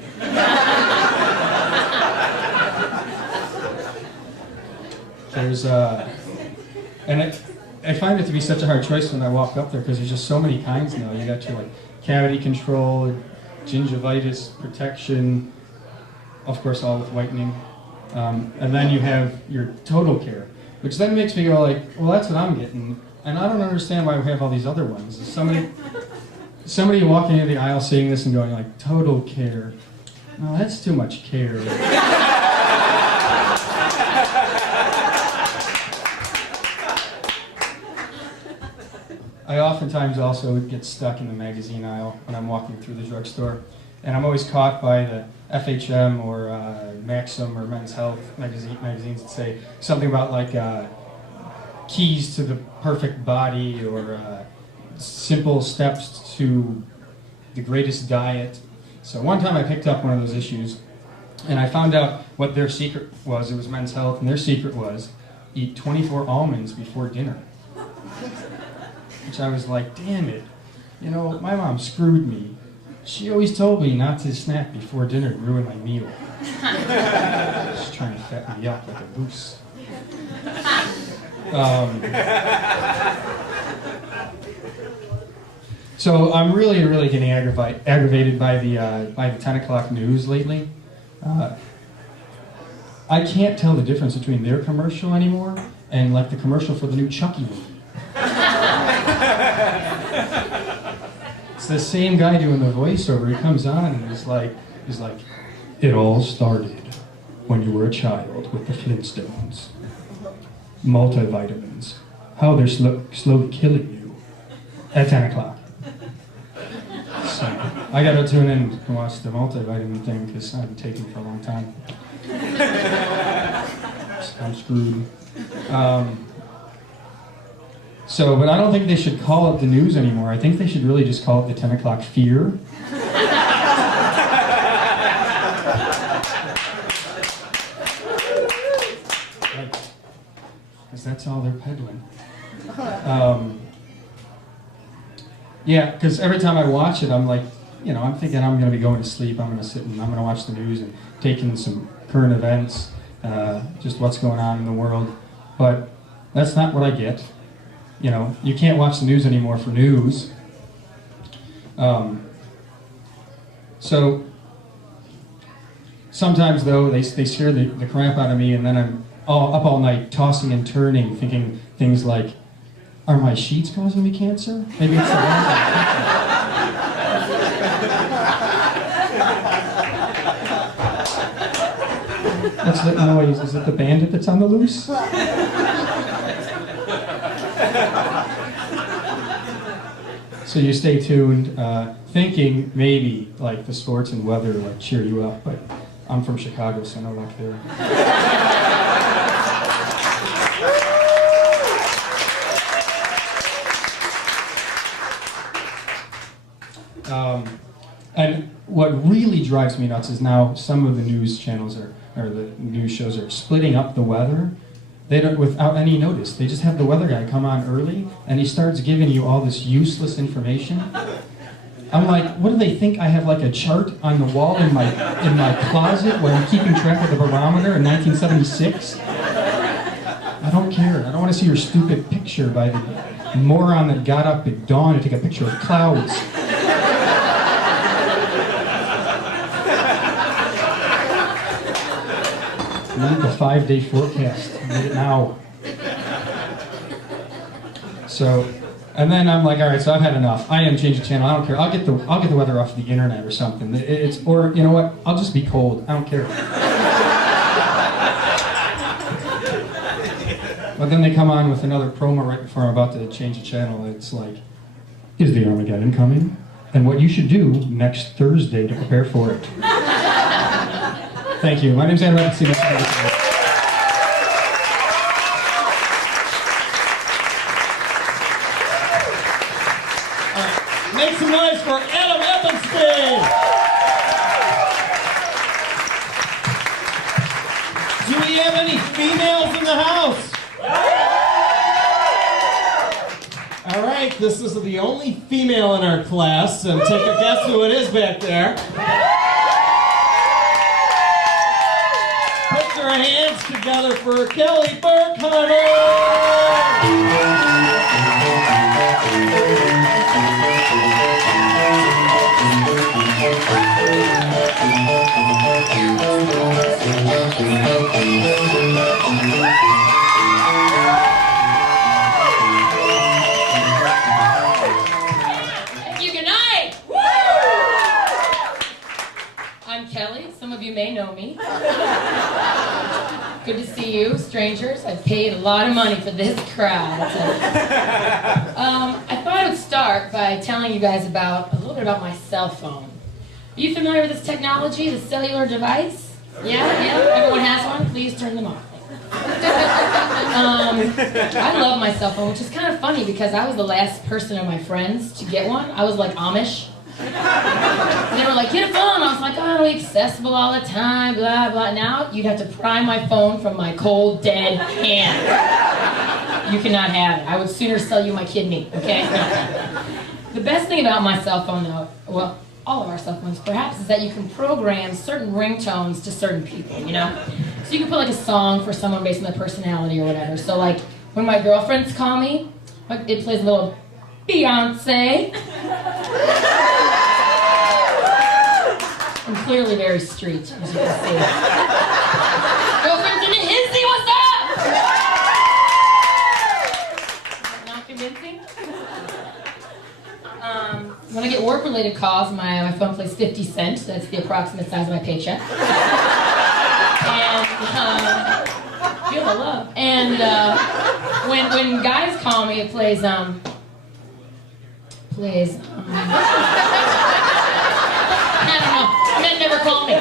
There's and I find it to be such a hard choice when I walk up there because there's just so many kinds now. You got your like cavity control, gingivitis protection, of course all with whitening, and then you have your total care, which then makes me go like, well, that's what I'm getting, and I don't understand why we have all these other ones. Somebody walking into the aisle seeing this and going like, total care, no, that's too much care. I oftentimes also get stuck in the magazine aisle when I'm walking through the drugstore, and I'm always caught by the FHM or Maxim or Men's Health magazines that say something about like keys to the perfect body or simple steps to the greatest diet. So one time I picked up one of those issues, and I found out what their secret was. It was Men's Health, and their secret was eat 24 almonds before dinner. Which I was like, damn it, you know, my mom screwed me. She always told me not to snack before dinner and ruin my meal. She's trying to fatten me up like a goose. So I'm really getting aggravated by the 10 o'clock news lately. I can't tell the difference between their commercial anymore and like the commercial for the new Chucky movie. It's the same guy doing the voiceover. He comes on and he's like, it all started when you were a child with the Flintstones. Multivitamins. How they're slowly killing you at 10 o'clock. So I gotta tune in and watch the multivitamin thing because I've been taking it for a long time. So I'm screwed. But I don't think they should call it the news anymore. I think they should really just call it the 10 o'clock fear. Because that's all they're peddling. Yeah, because every time I watch it, I'm like, you know, I'm thinking I'm going to be going to sleep. I'm going to sit and I'm going to watch the news and take in some current events, just what's going on in the world. But that's not what I get. You know, you can't watch the news anymore for news. So sometimes, though, they scare the crap out of me, and then I'm up all night tossing and turning, thinking things like, are my sheets causing me cancer? Maybe it's the That's the noise. Is it the bandit that's on the loose? So you stay tuned. thinking maybe like the sports and weather like cheer you up, but I'm from Chicago, so no luck there. And what really drives me nuts is now some of the news channels or the news shows are splitting up the weather. They don't, without any notice. They just have the weather guy come on early, and he starts giving you all this useless information. I'm like, what do they think? I have like a chart on the wall in my closet where I'm keeping track of the barometer in 1976? I don't care. I don't want to see your stupid picture by the moron that got up at dawn to take a picture of clouds. I need the 5-day forecast. I need it now. So, and then I'm like, all right, so I've had enough. I am changing channel. I don't care. I'll get the weather off the internet or something. Or you know what? I'll just be cold. I don't care. But then they come on with another promo right before I'm about to change the channel. It's like, is the Armageddon coming? And what you should do next Thursday to prepare for it. Thank you. My name's Adam Epstein. Make some noise for Adam Eppenstein! Do we have any females in the house? All right, this is the only female in our class, and take a guess who it is back there. Put your hands together for Kelly Burkheimer! Thank you, good night! Woo! I'm Kelly, some of you may know me. Good to see you, strangers. I've paid a lot of money for this crowd. I thought I would start by telling you guys a little bit about my cell phone. Are you familiar with this technology, the cellular device? Yeah? Everyone has one? Please turn them off. I love my cell phone, which is kind of funny because I was the last person of my friends to get one. I was like Amish. And they were like, get a phone. I was like, oh, it'll be accessible all the time, blah, blah. Now you'd have to pry my phone from my cold, dead hand. You cannot have it. I would sooner sell you my kidney, okay? The best thing about my cell phone, though, well, all of our cell phones perhaps, is that you can program certain ringtones to certain people, you know? So you can put like a song for someone based on their personality or whatever. So like, when my girlfriends call me, it plays a little Beyonce. I'm clearly very street, as you can see. Girlfriends in the Hizzy, what's up? Not convincing? When I get work-related calls, my phone plays 50 cents. That's the approximate size of my paycheck. And feel the love. And when guys call me, it plays I don't know. Men never call me.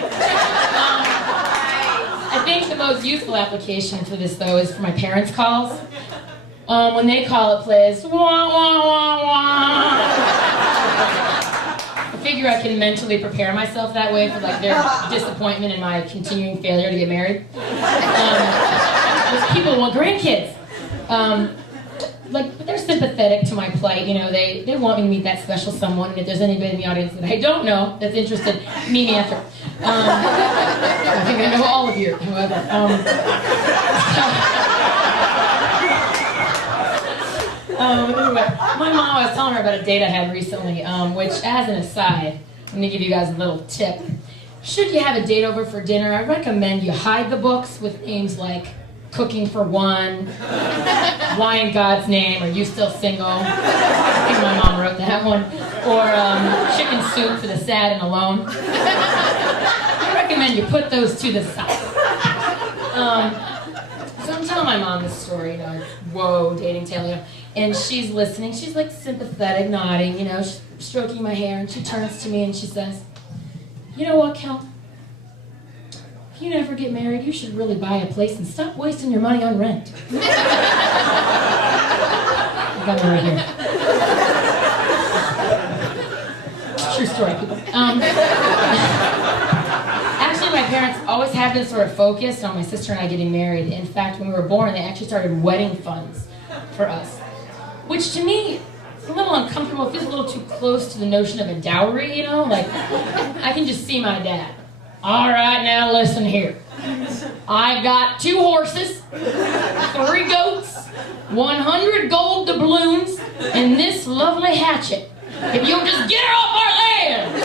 I think the most useful application for this, though, is for my parents' calls. When they call, it plays wah, wah, wah, wah. I figure I can mentally prepare myself that way for like their disappointment in my continuing failure to get married. Those people want grandkids. But they're sympathetic to my plight, you know, they want me to meet that special someone, and if there's anybody in the audience that I don't know that's interested, meet me after. I think I know all of you, however. Anyway, my mom, I was telling her about a date I had recently, which, as an aside, let me give you guys a little tip. Should you have a date over for dinner, I recommend you hide the books with names like Cooking for One, Why in God's Name, Are You Still Single? I think my mom wrote that one. Or Chicken Soup for the Sad and Alone. I recommend you put those to the side. So I'm telling my mom this story, you know, whoa, dating tale, you know. And she's listening. She's like sympathetic, nodding, you know, she's stroking my hair, and she turns to me and she says, "You know what, Kel? If you never get married, you should really buy a place and stop wasting your money on rent." I got it right here. True story, people. Actually, my parents always have been sort of focused on my sister and I getting married. In fact, when we were born, they actually started wedding funds for us. Which to me, it's a little uncomfortable. It feels a little too close to the notion of a dowry, you know? Like, I can just see my dad. "All right, now listen here. I've got 2 horses, 3 goats, 100 gold doubloons, and this lovely hatchet. If you'll just get her off our land!"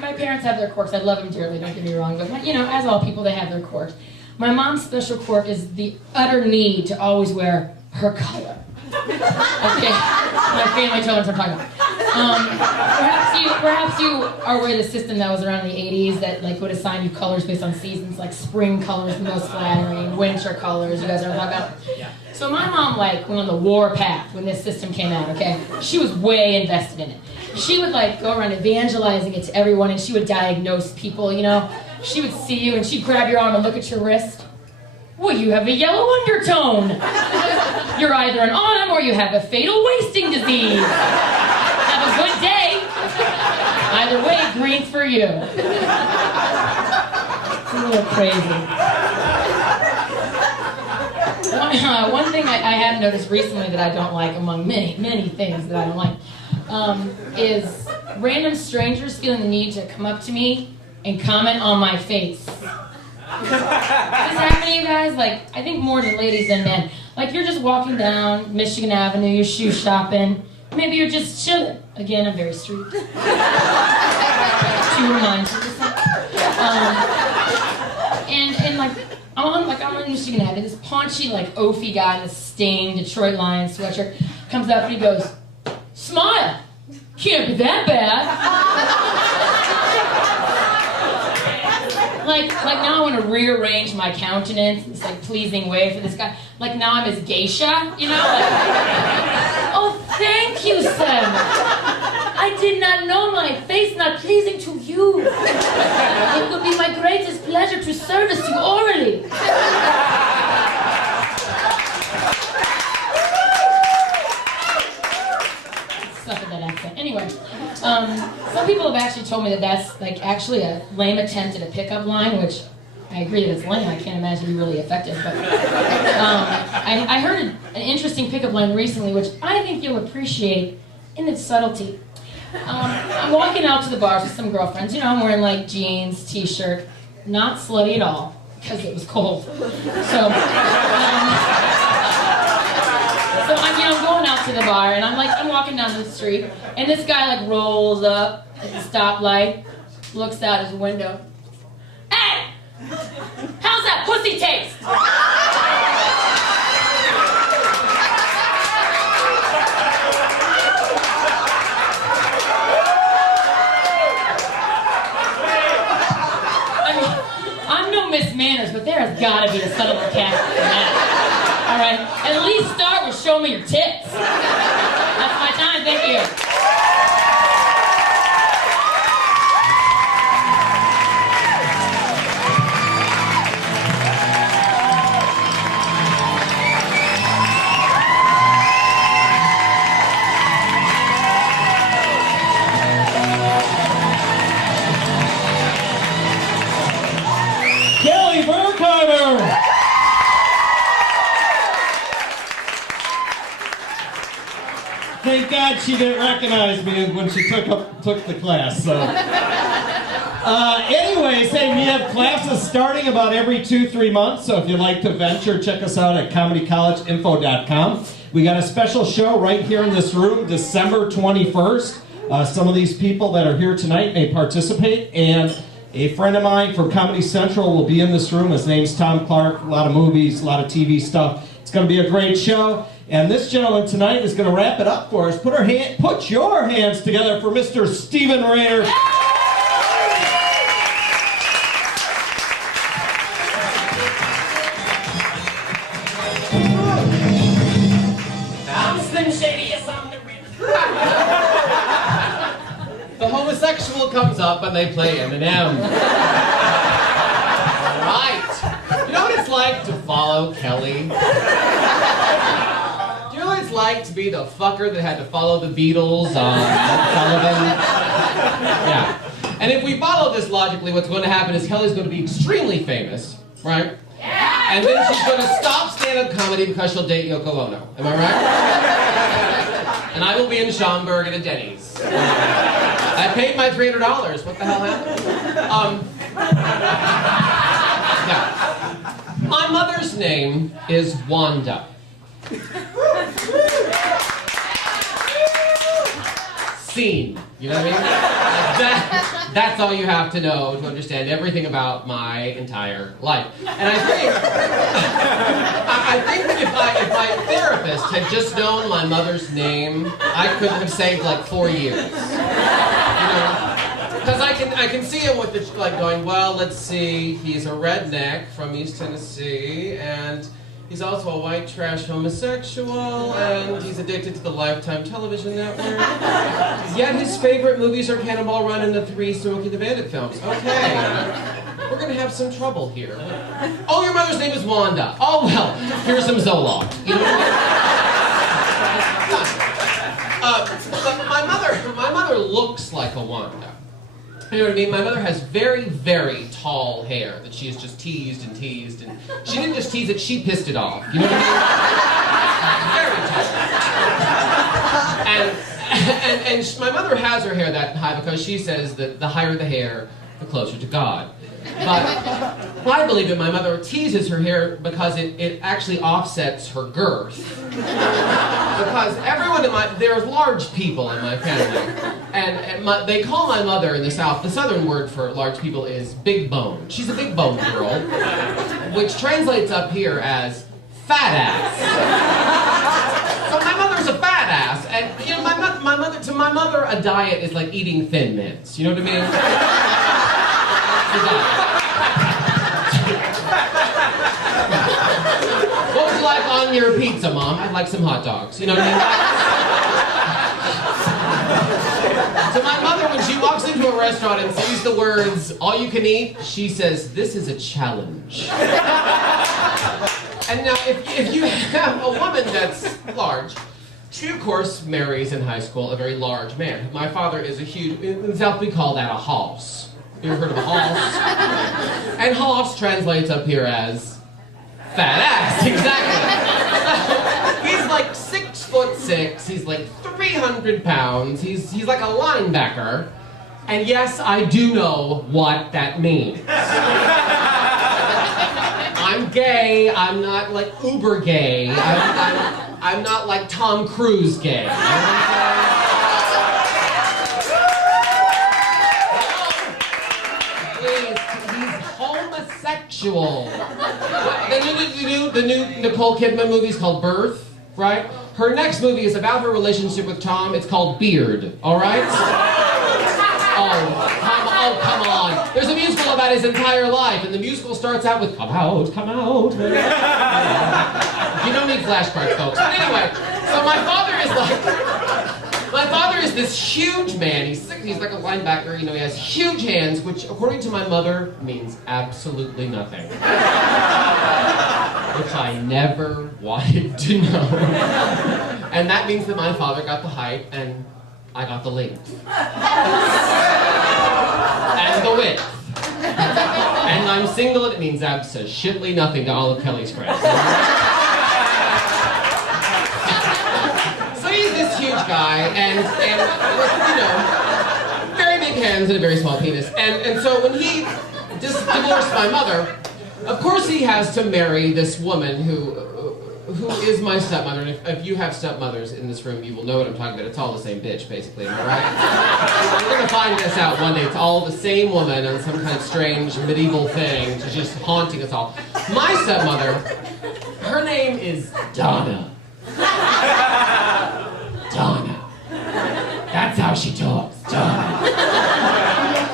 My parents have their quirks. I love them dearly, don't get me wrong, but you know, as all people, they have their quirks. My mom's special quirk is the utter need to always wear her color. Okay, my family told us I'm talking about. Perhaps you are aware of the system that was around in the 80s that like would assign you colors based on seasons, like spring colors the most flattering, winter colors. You guys know what I'm talking about? So my mom like went on the war path when this system came out. Okay, she was way invested in it. She would like go around evangelizing it to everyone, and she would diagnose people. You know, she would see you and she'd grab your arm and look at your wrist. "Well, you have a yellow undertone. You're either an autumn or you have a fatal wasting disease. Have a good day. Either way, green's for you." It's a little crazy. One thing I have noticed recently that I don't like, among many things that I don't like, is random strangers feeling the need to come up to me and comment on my face. Does this happen to you guys? Like, I think more to ladies than men. Like, you're just walking down Michigan Avenue, you're shoe shopping. Maybe you're just chilling. Again, I'm very street. To remind you. And like, I'm on Michigan Avenue. This paunchy, like, oafy guy in this stained Detroit Lions sweatshirt comes up and he goes, "Smile. Can't be that bad." Like now I want to rearrange my countenance in this like pleasing way for this guy. Like now I'm his geisha, you know? Like, "Oh, thank you, Sam. I did not know my face not pleasing to you. It would be my greatest pleasure to service you orally." Suck at that accent. Anyway, some people have actually told me that that's like actually a lame attempt at a pickup line, which I agree that it's lame. I can't imagine it'd be really effective. But I heard an interesting pickup line recently, which I think you'll appreciate in its subtlety. I'm walking out to the bars with some girlfriends. You know, I'm wearing like jeans, t-shirt, not slutty at all because it was cold. So I'm going out to the bar, and I'm walking down the street, and this guy like rolls up at the stoplight, looks out his window. "Hey, how's that pussy taste?" I mean, I'm no Miss Manners, but there has got to be a subtle catch for that. All right, at least start with "Show me your tits." That's my time, thank you. Kelly Berkheimer! Thank God she didn't recognize me when she took the class. So, anyways, hey, we have classes starting about every 2-3 months. So if you'd like to venture, check us out at comedycollegeinfo.com. We got a special show right here in this room, December 21st. Some of these people that are here tonight may participate, and a friend of mine from Comedy Central will be in this room. His name's Tom Clark. A lot of movies, a lot of TV stuff. It's going to be a great show. And this gentleman tonight is going to wrap it up for us. Put your hands together for Mr. Stephen Rainer. homosexual comes up and they play Eminem. Right. You know what it's like to follow Kelly? Do you know what it's like to be the fucker that had to follow the Beatles on Sullivan? Yeah. And if we follow this logically, what's going to happen is Kelly's going to be extremely famous, right? Yeah. And then she's going to stop stand-up comedy because she'll date Yoko Ono. Am I right? And I will be in Schaumburg at a Denny's. I paid my $300. What the hell happened? Yeah. My mother's name is Wanda. Scene. You know what I mean? That's all you have to know to understand everything about my entire life. And I think that if my therapist had just known my mother's name, I could have saved like 4 years. You know? Because I can see him with the, like going, well, let's see, he's a redneck from East Tennessee, and he's also a white trash homosexual, and he's addicted to the Lifetime television network. Yet his favorite movies are Cannonball Run and the 3 Smokey the Bandit films. Okay, we're gonna have some trouble here. Oh, your mother's name is Wanda. Oh, well, here's some Zoloft. You know what I mean? But my mother looks like a Wanda. You know what I mean? My mother has very, very tall hair that she has just teased and teased, and she didn't just tease it, she pissed it off. You know what I mean? Very tall. And my mother has her hair that high because she says that the higher the hair, the closer to God. But I believe that my mother teases her hair because it actually offsets her girth. Because everyone there's large people in my family. And they call my mother in the South, the Southern word for large people is big bone. She's a big bone girl, which translates up here as fat ass. So my mother's a fat ass. And you know, to my mother, a diet is like eating Thin Mints. You know what I mean? What would you like on your pizza, Mom? I'd like some hot dogs. You know what I mean? So my mother, when she walks into a restaurant and sees the words, all you can eat, she says, this is a challenge. And now, if you have a woman that's large, she, of course, marries in high school a very large man. My father is a huge, in the South we call that a hoss. You ever heard of a hoss? And hoss translates up here as fat ass, exactly. He's like 6'6", he's like 300 pounds, he's like a linebacker. And yes, I do know what that means. I'm gay, I'm not like uber gay, I'm not like Tom Cruise gay. You know what I'm saying? Homosexual. The new Nicole Kidman movie is called Birth, right? Her next movie is about her relationship with Tom. It's called Beard, all right? Oh, come on. There's a musical about his entire life, and the musical starts out with, come out, come out. You don't need flashcards, folks. But anyway, so my father is this huge man. He's like a linebacker, you know, he has huge hands, which according to my mother means absolutely nothing. Which I never wanted to know. And that means that my father got the height and I got the length. And the width. And I'm single and it means absolutely nothing to all of Kelly's friends. This huge guy, and you know, very big hands and a very small penis. And so when he divorced my mother, of course he has to marry this woman who is my stepmother. And if you have stepmothers in this room, you will know what I'm talking about. It's all the same bitch, basically, am I right? We're gonna find this out one day. It's all the same woman on some kind of strange medieval thing. She's just haunting us all. My stepmother, her name is Donna. Donna. That's how she talks, Donna.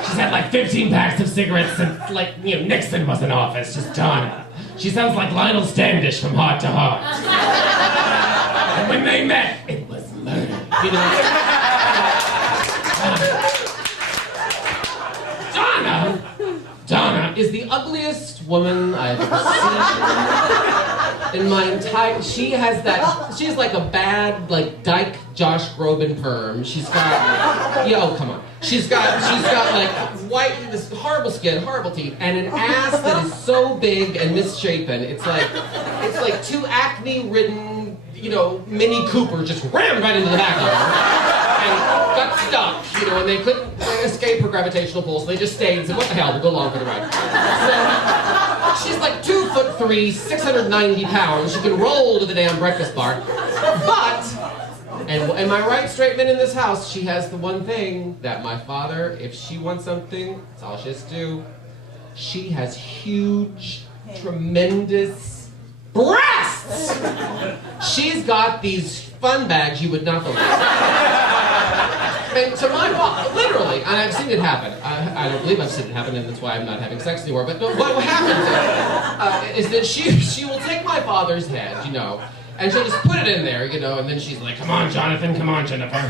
She's had like 15 packs of cigarettes since, like, you know, Nixon was in office. Just Donna. She sounds like Lionel Standish from Heart to Heart. And when they met, it was murder. You know? is the ugliest woman I've ever seen in my entire. She's like a bad, like Dyke Josh Groban perm. She's got, come on. She's got like white, this horrible skin, horrible teeth, and an ass that is so big and misshapen. It's like two acne-ridden, Mini Cooper just rammed right into the back of her. And got stuck, and they couldn't escape her gravitational pull, so they just stayed and said, what the hell, we'll go along for the ride. So, she's like 2'3", 690 pounds. She can roll to the damn breakfast bar. But, and am I right, straight men in this house, she has the one thing that my father, if she wants something, that's all she has to do. She has huge, tremendous breasts! She's got these fun bags you would not believe. And to my father, literally, and I've seen it happen. I don't believe I've seen it happen, and that's why I'm not having sex anymore. But what happens is that she will take my father's head, and she'll just put it in there, and then she's like, come on, Jonathan, come on, Jennifer. The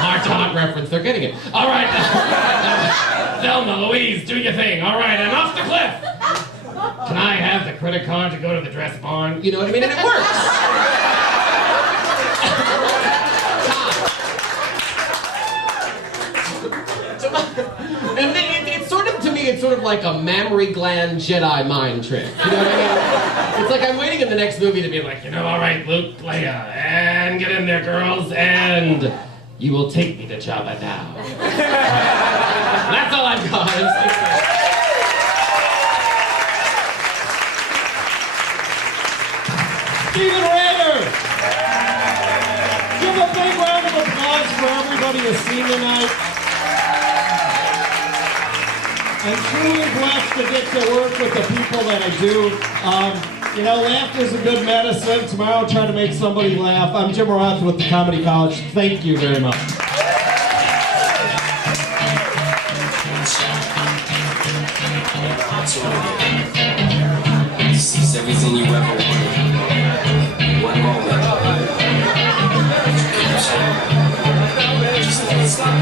heart-to-heart reference, they're getting it. All right, Thelma, Louise, do your thing. All right, and off the cliff. Can I have the credit card to go to the dress barn? You know what I mean? And it works. And it's sort of, to me, it's sort of like a mammary gland Jedi mind trick. You know what I mean? It's like I'm waiting in the next movie to be like, all right, Luke, Leia, and get in there, girls, and you will take me to Jabba now. That's all I've got. Steven Rader! Give a big round of applause for everybody who's seen tonight. I'm truly blessed to get to work with the people that I do. Laughter's a good medicine. Tomorrow I'll try to make somebody laugh. I'm Jim Roth with the Comedy College. Thank you very much. Sees everything you ever wanted. One moment. Just let it stop.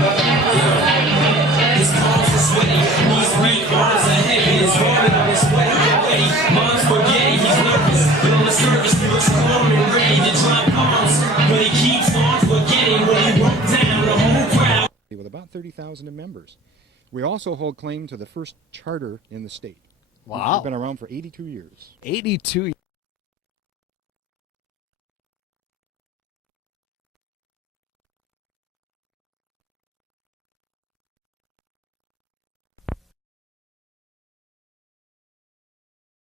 His palms are sweaty. These weak arms are heavy. His rolling on his sweaty already. Mom's spaghetti. He's nervous. But on the surface, he looks calm and ready to drop bombs. But he keeps on forgetting when he broke down the whole crowd. With about 30,000 members. We also hold claim to the first charter in the state. Wow. We've been around for 82 years. 82 years.